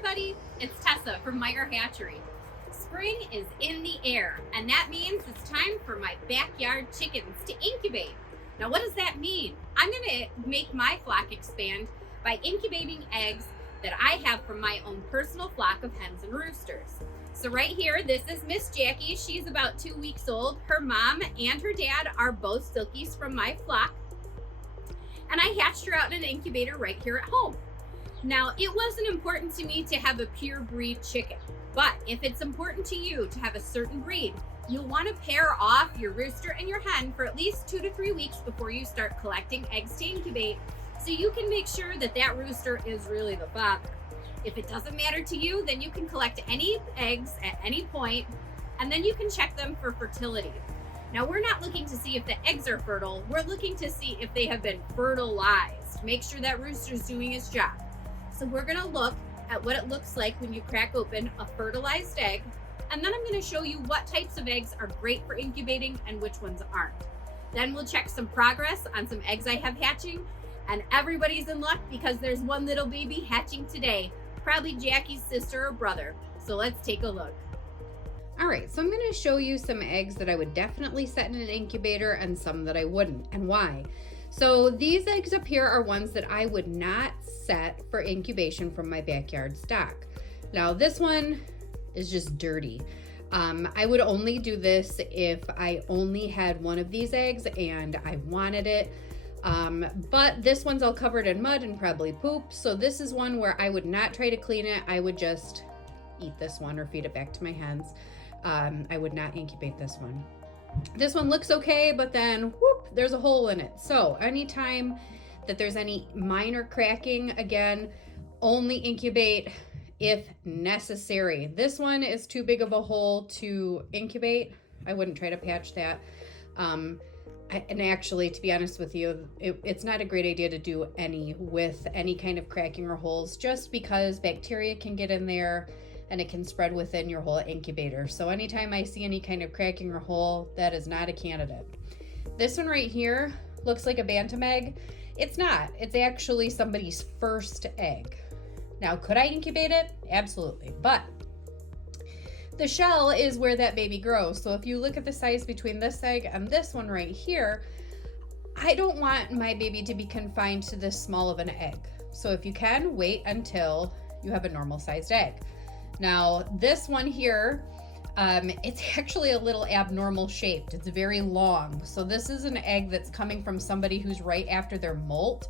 everybody, it's Tessa from Meyer Hatchery. Spring is in the air, and that means it's time for my backyard chickens to incubate. Now what does that mean? I'm gonna make my flock expand by incubating eggs that I have from my own personal flock of hens and roosters. So right here, this is Miss Jackie. She's about 2 weeks old. Her mom and her dad are both silkies from my flock. And I hatched her out in an incubator right here at home. Now, it wasn't important to me to have a pure breed chicken, but if it's important to you to have a certain breed, you'll want to pair off your rooster and your hen for at least 2 to 3 weeks before you start collecting eggs to incubate, so you can make sure that that rooster is really the father. If it doesn't matter to you, then you can collect any eggs at any point, and then you can check them for fertility. Now, we're not looking to see if the eggs are fertile, we're looking to see if they have been fertilized. Make sure that rooster's doing his job. So we're gonna look at what it looks like when you crack open a fertilized egg, and then I'm gonna show you what types of eggs are great for incubating and which ones aren't. Then we'll check some progress on some eggs I have hatching, and everybody's in luck because there's one little baby hatching today, probably Jackie's sister or brother. So let's take a look. All right, so I'm gonna show you some eggs that I would definitely set in an incubator and some that I wouldn't, and why. So these eggs up here are ones that I would not set for incubation from my backyard stock. Now this one is just dirty. I would only do this if I only had one of these eggs and I wanted it. But this one's all covered in mud and probably poop. So this is one where I would not try to clean it. I would just eat this one or feed it back to my hens. I would not incubate this one. This one looks okay, but then whoop, there's a hole in it. So anytime that there's any minor cracking, again, only incubate if necessary. This one is too big of a hole to incubate. I wouldn't try to patch that. And actually, to be honest with you, it's not a great idea to do any with any kind of cracking or holes, just because bacteria can get in there and it can spread within your whole incubator. So anytime I see any kind of cracking or hole, that is not a candidate. This one right here looks like a bantam egg. It's not. It's actually somebody's first egg. Now, could I incubate it? Absolutely. But the shell is where that baby grows. So if you look at the size between this egg and this one right here, I don't want my baby to be confined to this small of an egg. So if you can, wait until you have a normal sized egg. Now, this one here, it's actually a little abnormal shaped. It's very long. So this is an egg that's coming from somebody who's right after their molt.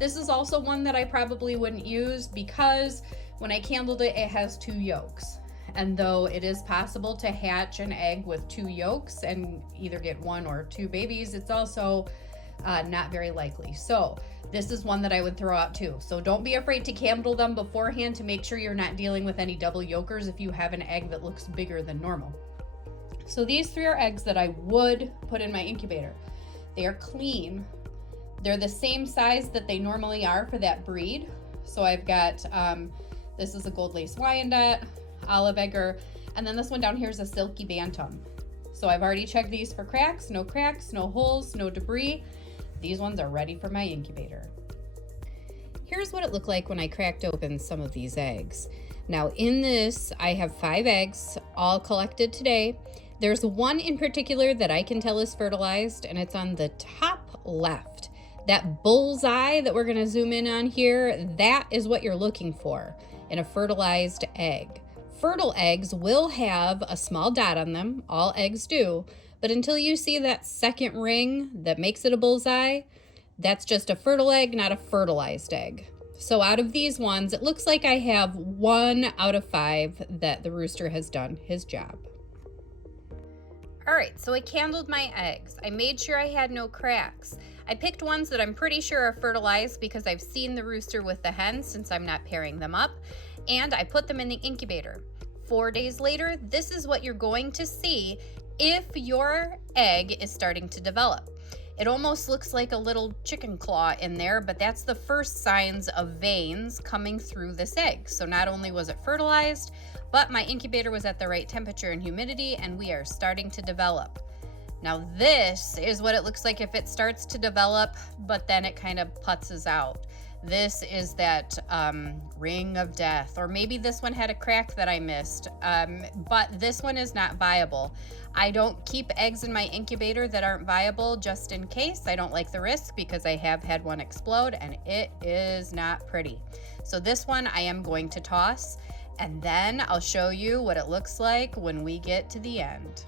This is also one that I probably wouldn't use because when I candled it, it has 2 yolks. And though it is possible to hatch an egg with 2 yolks and either get 1 or 2 babies, it's also not very likely. So this is one that I would throw out too. So don't be afraid to candle them beforehand to make sure you're not dealing with any double yolkers if you have an egg that looks bigger than normal. So these 3 are eggs that I would put in my incubator. They are clean. They're the same size that they normally are for that breed. So I've got, this is a gold lace Wyandotte, olive egger, and then this one down here is a silky bantam. So I've already checked these for cracks, no holes, no debris. These ones are ready for my incubator. Here's what it looked like when I cracked open some of these eggs. Now in this, I have 5 eggs, all collected today. There's one in particular that I can tell is fertilized, and it's on the top left. That bullseye that we're gonna zoom in on here, that is what you're looking for in a fertilized egg. Fertile eggs will have a small dot on them, all eggs do, but until you see that second ring that makes it a bullseye, that's just a fertile egg, not a fertilized egg. So out of these ones, it looks like I have 1 out of 5 that the rooster has done his job. All right, so I candled my eggs. I made sure I had no cracks. I picked ones that I'm pretty sure are fertilized because I've seen the rooster with the hens since I'm not pairing them up, and I put them in the incubator. 4 days later, this is what you're going to see if your egg is starting to develop. It almost looks like a little chicken claw in there, but that's the first signs of veins coming through this egg. So not only was it fertilized, but my incubator was at the right temperature and humidity, and we are starting to develop. Now this is what it looks like if it starts to develop, but then it kind of putzes out. This is that ring of death, or maybe this one had a crack that I missed, but this one is not viable. I don't keep eggs in my incubator that aren't viable just in case. I don't like the risk because I have had one explode and it is not pretty. So this one I am going to toss, and then I'll show you what it looks like when we get to the end.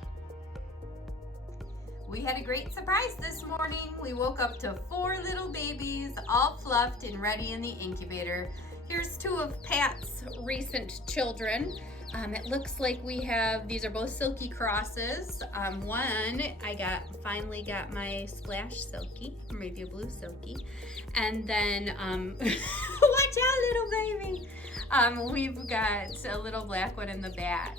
We had a great surprise this morning. We woke up to 4 little babies, all fluffed and ready in the incubator. Here's 2 of Pat's recent children. It looks like we have, these are both silky crosses. One, I finally got my splash silky, or maybe a blue silky. And then, watch out little baby. We've got a little black one in the back.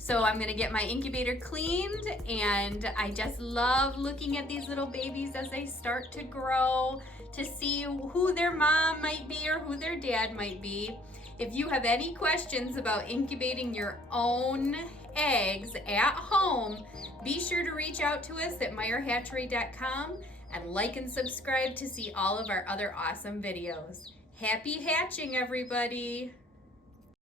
So I'm gonna get my incubator cleaned, and I just love looking at these little babies as they start to grow, to see who their mom might be or who their dad might be. If you have any questions about incubating your own eggs at home, be sure to reach out to us at meyerhatchery.com and like and subscribe to see all of our other awesome videos. Happy hatching, everybody!